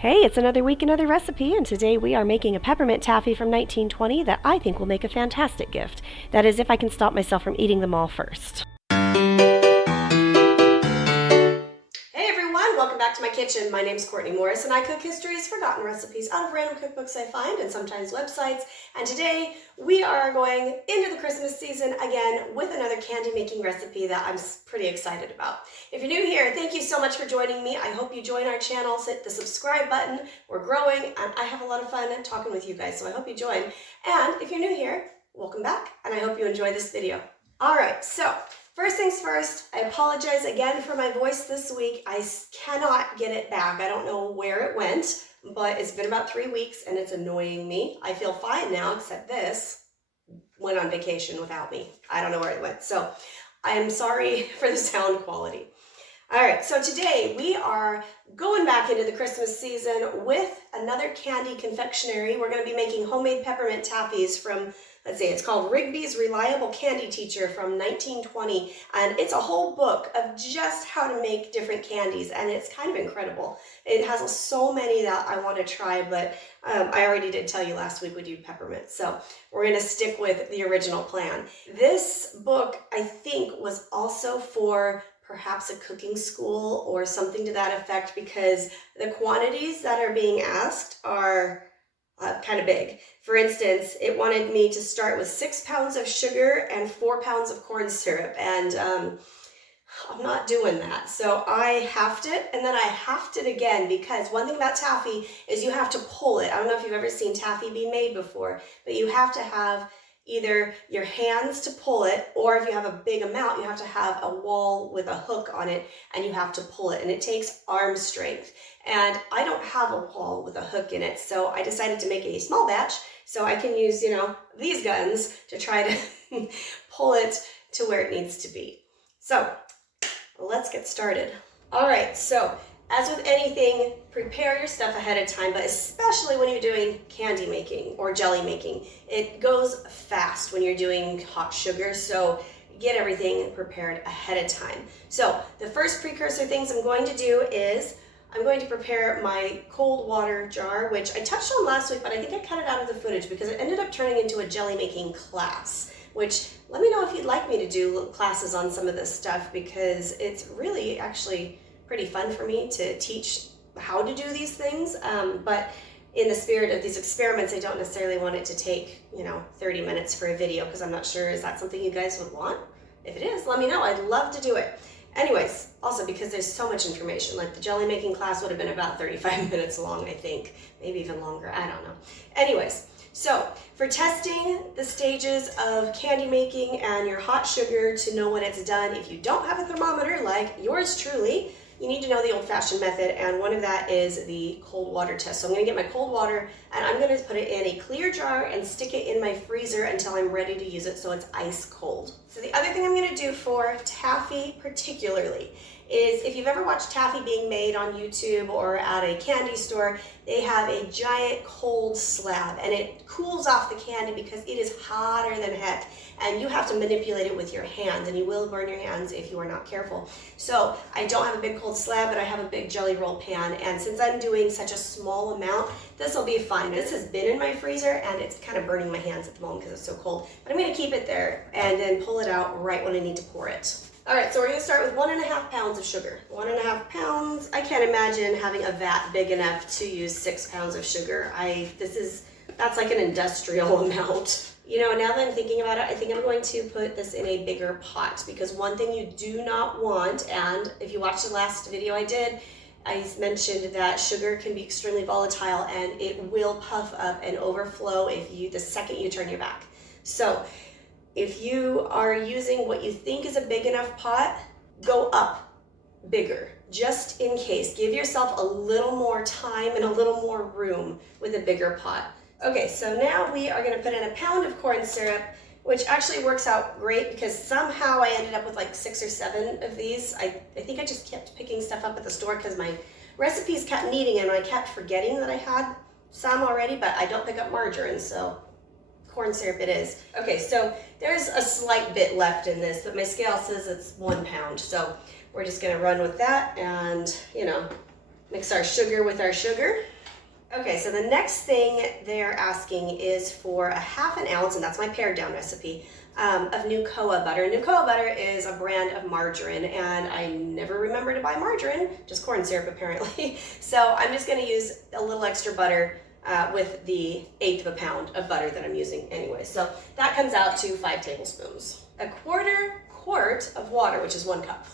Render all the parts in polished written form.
Hey, it's another week, another recipe, and today we are making a peppermint taffy from 1920 that I think will make a fantastic gift. That is, if I can stop myself from eating them all first. Hey everyone, welcome back to my kitchen. My name is Courtney Morris and I cook history's forgotten recipes out of random cookbooks I find and sometimes websites. And today we are going into the Christmas season again with another candy making recipe that I'm pretty excited about. If you're new here, thank you so much for joining me. I hope you join our channel, hit the subscribe button. We're growing and I have a lot of fun talking with you guys, so I hope you join. And if you're new here, welcome back and I hope you enjoy this video. All right, so first things first, I apologize again for my voice this week. I cannot get it back. I don't know where it went, but it's been about 3 weeks and it's annoying me. I feel fine now, except this went on vacation without me. I don't know where it went. So I'm sorry for the sound quality. All right, so today we are going back into the Christmas season with another candy confectionery. We're going to be making homemade peppermint taffys from, let's see, it's called Rigby's Reliable Candy Teacher from 1920. And it's a whole book of just how to make different candies. And it's kind of incredible. It has so many that I want to try, but I already did tell you last week we do peppermint. So we're going to stick with the original plan. This book, I think, was also for perhaps a cooking school or something to that effect, because the quantities that are being asked are kind of big. For instance, it wanted me to start with 6 pounds of sugar and 4 pounds of corn syrup, and I'm not doing that. So I halved it, and then I halved it again, because one thing about taffy is you have to pull it. I don't know if you've ever seen taffy be made before, but you have to have either your hands to pull it, or if you have a big amount, you have to have a wall with a hook on it and you have to pull it, and it takes arm strength. And I don't have a wall with a hook in it, so I decided to make a small batch so I can use, these guns to try to pull it to where it needs to be. So let's get started. All right, so as with anything, prepare your stuff ahead of time, but especially when you're doing candy making or jelly making. It goes fast when you're doing hot sugar, so get everything prepared ahead of time. So the first precursor things I'm going to do is I'm going to prepare my cold water jar, which I touched on last week, but I think I cut it out of the footage because it ended up turning into a jelly making class, which let me know if you'd like me to do classes on some of this stuff, because it's really actually pretty fun for me to teach how to do these things, but in the spirit of these experiments, I don't necessarily want it to take 30 minutes for a video, because I'm not sure, is that something you guys would want? If it is, let me know. I'd love to do it. Anyways, also because there's so much information, like the jelly making class would have been about 35 minutes long, I think, maybe even longer, I don't know. Anyways, so for testing the stages of candy making and your hot sugar to know when it's done, if you don't have a thermometer like yours truly, you need to know the old-fashioned method, and one of that is the cold water test. So I'm going to get my cold water and I'm going to put it in a clear jar and stick it in my freezer until I'm ready to use it so it's ice cold. So the other thing I'm going to do for taffy particularly is, if you've ever watched taffy being made on YouTube or at a candy store, they have a giant cold slab and it cools off the candy because it is hotter than heck, and you have to manipulate it with your hands, and you will burn your hands if you are not careful. So I don't have a big cold slab, but I have a big jelly roll pan, and since I'm doing such a small amount, this will be fine. This has been in my freezer and it's kind of burning my hands at the moment because it's so cold, but I'm going to keep it there and then pull it out right when I need to pour it. All right, so we're going to start with 1.5 pounds of sugar. 1.5 pounds. I can't imagine having a vat big enough to use 6 pounds of sugar. That's like an industrial amount. Now that I'm thinking about it, I think I'm going to put this in a bigger pot, because one thing you do not want, and if you watched the last video I did, I mentioned that sugar can be extremely volatile and it will puff up and overflow the second you turn your back. So if you are using what you think is a big enough pot, go up bigger, just in case. Give yourself a little more time and a little more room with a bigger pot. Okay, so now we are going to put in 1 pound of corn syrup, which actually works out great because somehow I ended up with like 6 or 7 of these. I think I just kept picking stuff up at the store because my recipes kept needing them, and I kept forgetting that I had some already, but I don't pick up margarine, so corn syrup it is. Okay, so there's a slight bit left in this, but my scale says it's 1 pound, so we're just going to run with that and, Mix our sugar with our sugar. Okay, so the next thing they're asking is for a ½ ounce, and that's my pared down recipe, of Nucoa butter. Nucoa butter is a brand of margarine, and I never remember to buy margarine, just corn syrup apparently. So I'm just gonna use a little extra butter with the 1/8 pound of butter that I'm using anyway. So that comes out to 5 tablespoons. A quart of water, which is 1 cup.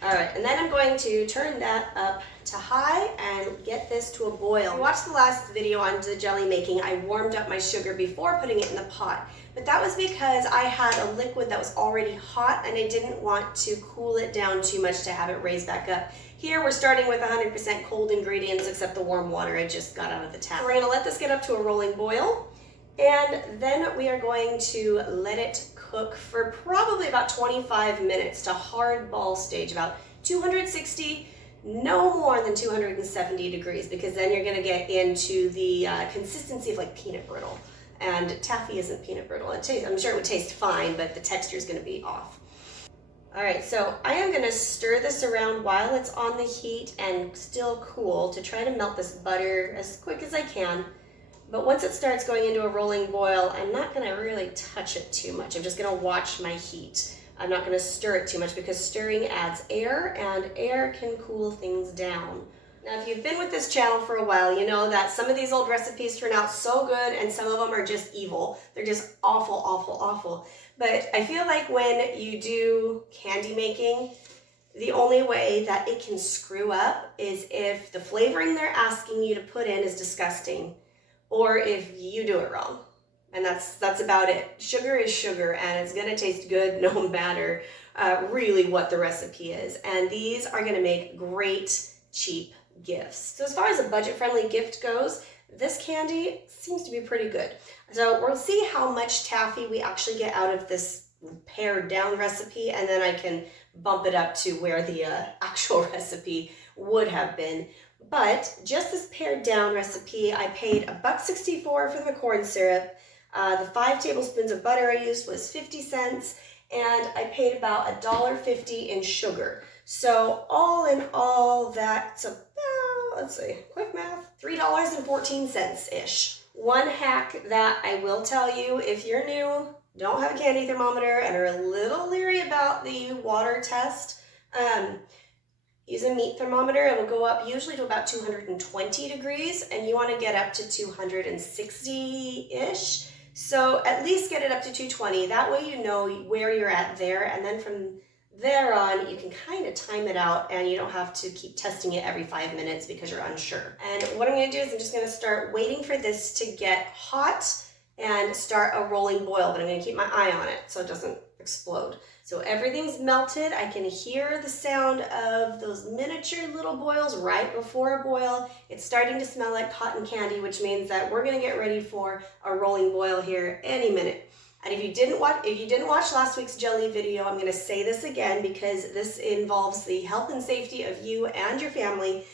All right, and then I'm going to turn that up to high and get this to a boil. If you watched the last video on the jelly making, I warmed up my sugar before putting it in the pot. But that was because I had a liquid that was already hot and I didn't want to cool it down too much to have it raise back up. Here we're starting with 100% cold ingredients except the warm water I just got out of the tap. So we're gonna let this get up to a rolling boil, and then we are going to let it cook for probably about 25 minutes to hard ball stage, about 260, no more than 270 degrees, because then you're gonna get into the consistency of like peanut brittle. And taffy isn't peanut brittle. I'm sure it would taste fine, but the texture is gonna be off. All right, so I am gonna stir this around while it's on the heat and still cool to try to melt this butter as quick as I can. But once it starts going into a rolling boil, I'm not gonna really touch it too much. I'm just gonna watch my heat. I'm not gonna stir it too much because stirring adds air, and air can cool things down. Now, if you've been with this channel for a while, you know that some of these old recipes turn out so good and some of them are just evil. They're just awful, awful, awful. But I feel like when you do candy making, the only way that it can screw up is if the flavoring they're asking you to put in is disgusting, or if you do it wrong. And that's about it. Sugar is sugar, and it's gonna taste good no matter really what the recipe is. And these are gonna make great, cheap gifts. So as far as a budget-friendly gift goes, this candy seems to be pretty good. So we'll see how much taffy we actually get out of this pared down recipe, and then I can bump it up to where the actual recipe would have been. But just this pared down recipe, I paid $1.64 for the corn syrup. The 5 tablespoons of butter I used was 50 cents, and I paid about $1.50 in sugar. So all in all, that's about, let's see, quick math, $3.14-ish. One hack that I will tell you, if you're new, don't have a candy thermometer, and are a little leery about the water test, use a meat thermometer. It will go up usually to about 220 degrees, and you want to get up to 260-ish. So at least get it up to 220. That way you know where you're at there, and then from there on, you can kind of time it out, and you don't have to keep testing it every 5 minutes because you're unsure. And what I'm going to do is I'm just going to start waiting for this to get hot and start a rolling boil, but I'm going to keep my eye on it so it doesn't explode. So everything's melted. I can hear the sound of those miniature little boils right before a boil. It's starting to smell like cotton candy, which means that we're going to get ready for a rolling boil here any minute. And if you didn't watch last week's jelly video, I'm going to say this again because this involves the health and safety of you and your family.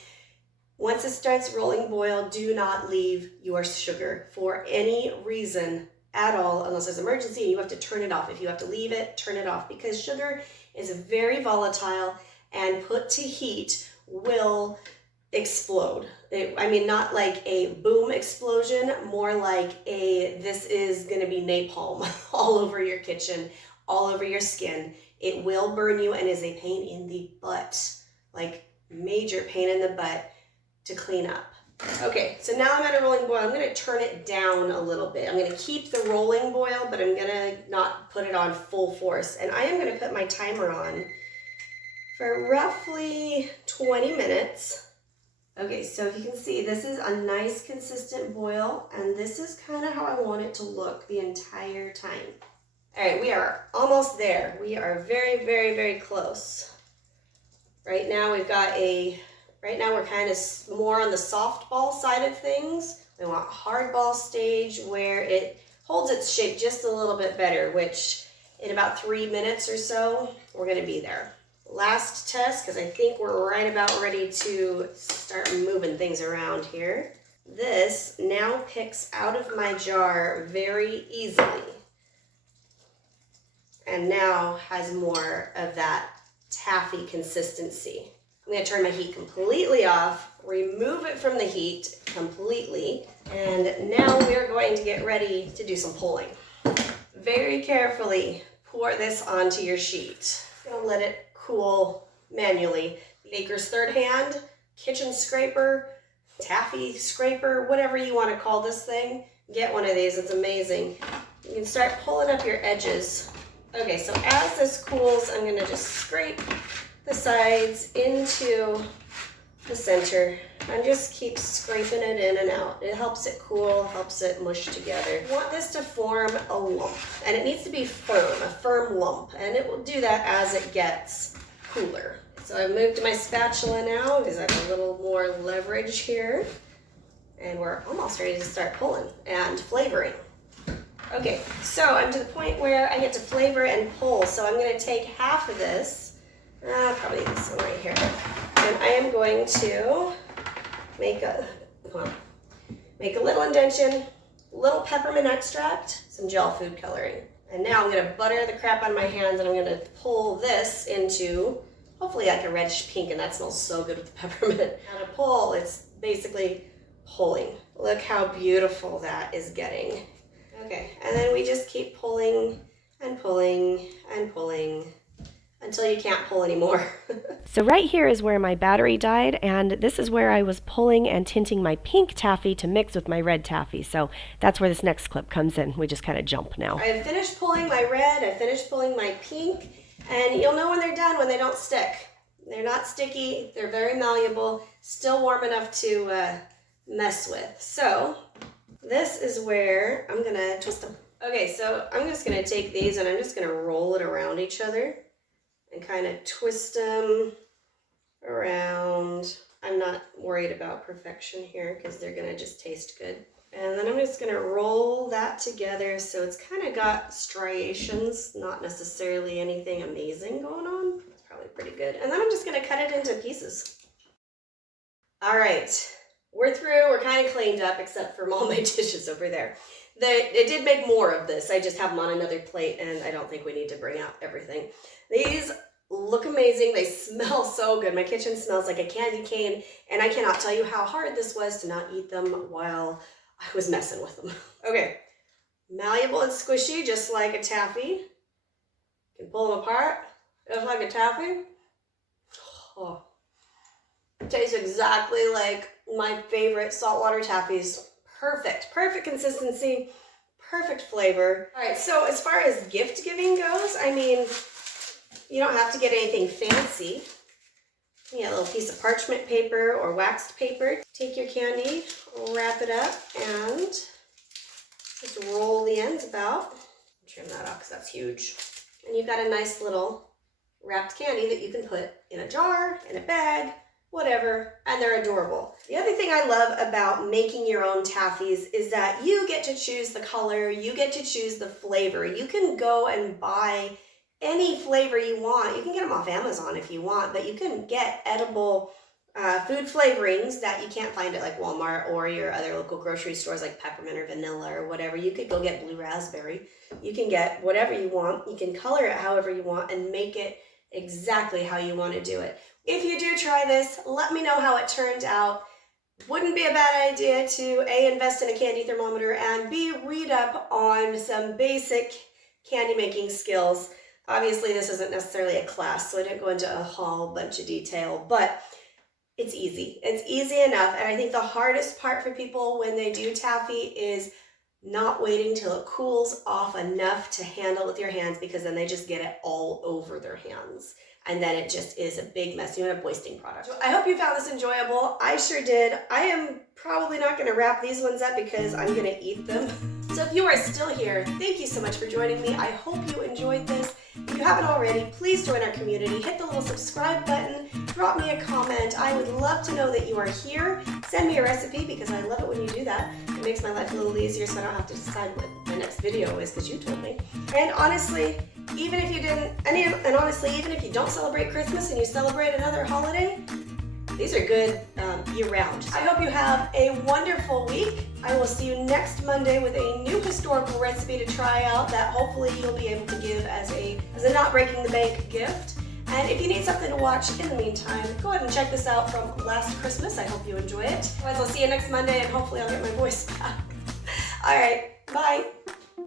Once it starts rolling boil, do not leave your sugar for any reason at all, unless there's an emergency and you have to turn it off. If you have to leave it, turn it off, because sugar is very volatile and put to heat will explode. I mean, not like a boom explosion, more like this is gonna be napalm all over your kitchen, all over your skin. It will burn you and is a pain in the butt, like major pain in the butt to clean up. Okay, so now I'm at a rolling boil. I'm gonna turn it down a little bit. I'm gonna keep the rolling boil, but I'm gonna not put it on full force. And I am gonna put my timer on for roughly 20 minutes. Okay, so if you can see, this is a nice consistent boil, and this is kind of how I want it to look the entire time. All right, we are almost there. We are very, very, very close. Right now we're kind of more on the softball side of things. We want hardball stage where it holds its shape just a little bit better, which in about 3 minutes or so, we're gonna be there. Last test, because I think we're right about ready to start moving things around here. This now picks out of my jar very easily, and now has more of that taffy consistency. I'm going to turn my heat completely off, remove it from the heat completely. And now we're going to get ready to do some pulling. Very carefully pour this onto your sheet. Don't let it cool manually. Baker's third hand, kitchen scraper, taffy scraper, whatever you want to call this thing. Get one of these, it's amazing. You can start pulling up your edges. Okay, so as this cools, I'm gonna just scrape the sides into the center and just keep scraping it in and out. It helps it cool, helps it mush together. You want this to form a lump, and it needs to be firm, a firm lump, and it will do that as it gets cooler. So I've moved to my spatula now because I have a little more leverage here, and we're almost ready to start pulling and flavoring. Okay, so I'm to the point where I get to flavor and pull, so I'm going to take half of this, probably this one right here, and I am going to make a little indentation, little peppermint extract, some gel food coloring. And now I'm going to butter the crap out of my hands, and I'm going to pull this into hopefully like a reddish pink, and that smells so good with the peppermint. Now to pull, it's basically pulling. Look how beautiful that is getting. Okay, and then we just keep pulling and pulling and pulling until you can't pull anymore. So right here is where my battery died, and this is where I was pulling and tinting my pink taffy to mix with my red taffy. So that's where this next clip comes in. We just kind of jump now. I finished pulling my red, I finished pulling my pink, and you'll know when they're done when they don't stick. They're not sticky, they're very malleable, still warm enough to mess with. So this is where I'm gonna twist them. Okay, so I'm just gonna take these and I'm just gonna roll it around each other and kind of twist them around. I'm not worried about perfection here because they're gonna just taste good. And then I'm just gonna roll that together so it's kind of got striations, not necessarily anything amazing going on. It's probably pretty good. And then I'm just gonna cut it into pieces. All right, we're through, we're kind of cleaned up except for all my dishes over there. It did make more of this. I just have them on another plate and I don't think we need to bring out everything. These look amazing. They smell so good. My kitchen smells like a candy cane, and I cannot tell you how hard this was to not eat them while I was messing with them. Okay, malleable and squishy, just like a taffy. You can pull them apart, just like a taffy. Oh, it tastes exactly like my favorite saltwater taffies. Perfect, perfect consistency, perfect flavor. All right, so as far as gift giving goes, I mean, you don't have to get anything fancy. You get a little piece of parchment paper or waxed paper. Take your candy, wrap it up, and just roll the ends about. Trim that off because that's huge. And you've got a nice little wrapped candy that you can put in a jar, in a bag, whatever, and they're adorable. The other thing I love about making your own taffies is that you get to choose the color, you get to choose the flavor. You can go and buy any flavor you want. You can get them off Amazon if you want, but you can get edible food flavorings that you can't find at like Walmart or your other local grocery stores like Peppermint or vanilla or whatever. You could go get blue raspberry. You can get whatever you want. You can color it however you want and make it exactly how you want to do it. If you do try this, let me know how it turned out. Wouldn't be a bad idea to A, invest in a candy thermometer, and B, read up on some basic candy making skills. Obviously, this isn't necessarily a class, so I didn't go into a whole bunch of detail, but it's easy. It's easy enough, and I think the hardest part for people when they do taffy is not waiting till it cools off enough to handle with your hands, because then they just get it all over their hands. And then it just is a big mess. You end up wasting product. I hope you found this enjoyable. I sure did. I am probably not going to wrap these ones up because I'm going to eat them. So if you are still here, thank you so much for joining me. I hope you enjoyed this. If you haven't already, please join our community. Hit the little subscribe button. Drop me a comment. I would love to know that you are here. Send me a recipe because I love it when you do that. It makes my life a little easier so I don't have to decide what my next video is because you told me. And honestly, even if you didn't, and honestly, even if you don't celebrate Christmas and you celebrate another holiday, these are good year-round. I hope you have a wonderful week. I will see you next Monday with a new historical recipe to try out that hopefully you'll be able to give as a not breaking the bank gift. And if you need something to watch in the meantime, go ahead and check this out from last Christmas. I hope you enjoy it. Otherwise, I'll see you next Monday, and hopefully I'll get my voice back. All right, bye.